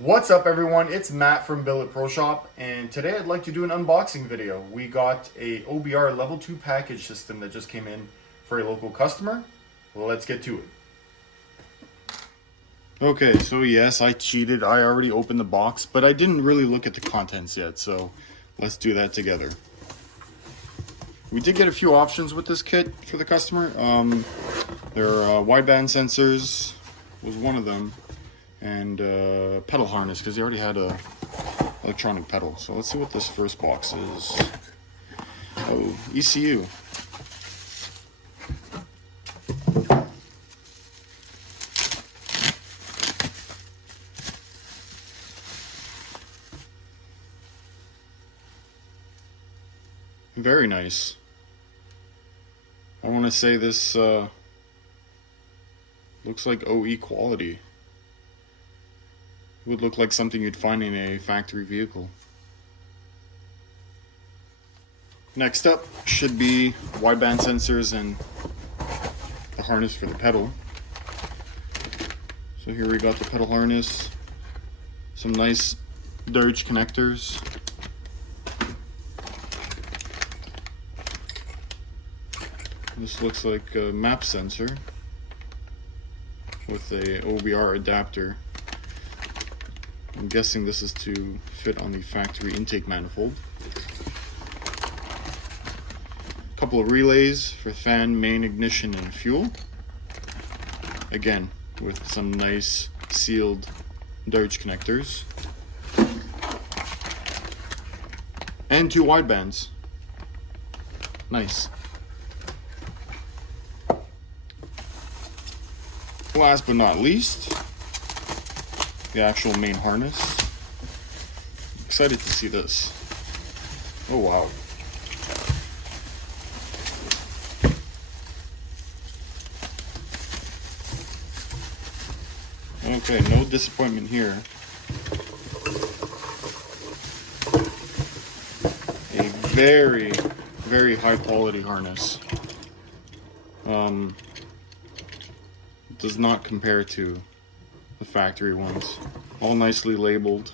What's up everyone, it's Matt from Billet Pro Shop, and today I'd like to do an unboxing video. We got a OBR level 2 package system that just came in for a local customer. Well, let's get to it. Okay, so yes, I cheated. I already opened the box, but I didn't really look at the contents yet, so let's do that together. We did get a few options with this kit for the customer. There are wideband sensors was one of them, and pedal harness, because he already had a electronic pedal. So let's see what this first box is. Oh, ECU. Very nice. I want to say this looks like OE quality. Would look like something you'd find in a factory vehicle. Next up should be wideband sensors and the harness for the pedal. So here we got the pedal harness, some nice Dirge connectors, this looks like a map sensor with a OBR adapter. I'm guessing this is to fit on the factory intake manifold. A couple of relays for fan, main, ignition, and fuel. Again, with some nice sealed Dirge connectors. And two widebands. Nice. Last but not least, the actual main harness. Excited to see this. Oh wow. Okay, no disappointment here. A very, very high quality harness. Does not compare to the factory ones. All nicely labeled,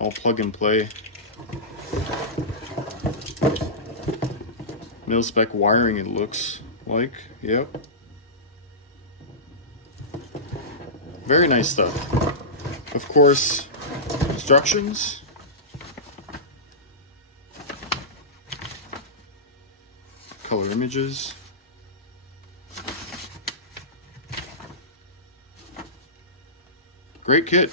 all plug and play. Mil-spec wiring it looks like, yep. Very nice stuff. Of course, instructions. Color images. Great kit.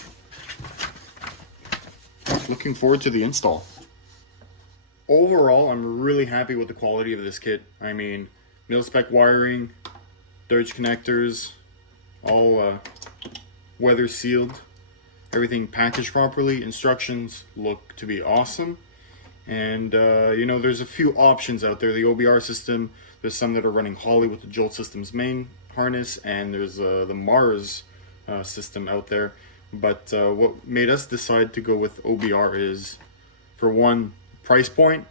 Looking forward to the install. Overall, I'm really happy with the quality of this kit. I mean, mil-spec wiring, Dirge connectors, all weather sealed, everything packaged properly. Instructions look to be awesome. And you know, there's a few options out there. The OBR system, there's some that are running Holly with the Jolt Systems main harness, and there's the Mars system out there. But what made us decide to go with OBR is, for one, price point,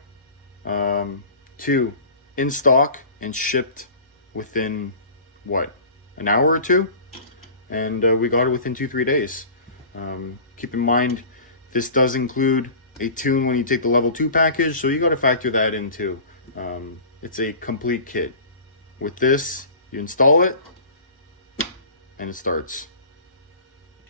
two, in stock and shipped within what, an hour or two, and we got it within 2-3 days. Keep in mind, this does include a tune when you take the level 2 package, so you got to factor that in too. It's a complete kit. With this, you install it and it starts.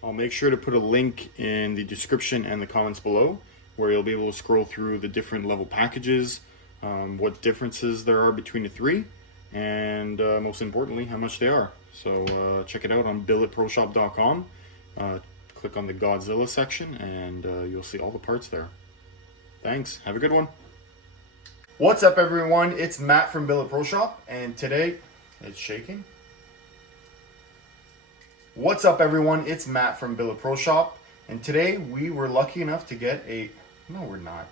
I'll make sure to put a link in the description and the comments below, where you'll be able to scroll through the different level packages, what differences there are between the three, and most importantly, how much they are. So check it out on billetproshop.com. Click on the Godzilla section, and you'll see all the parts there. Thanks. Have a good one. What's up, everyone? It's Matt from Billet Pro Shop, and today it's shaking. What's up, everyone? It's Matt from Billet Pro Shop, and today we were lucky enough to get a... No, we're not.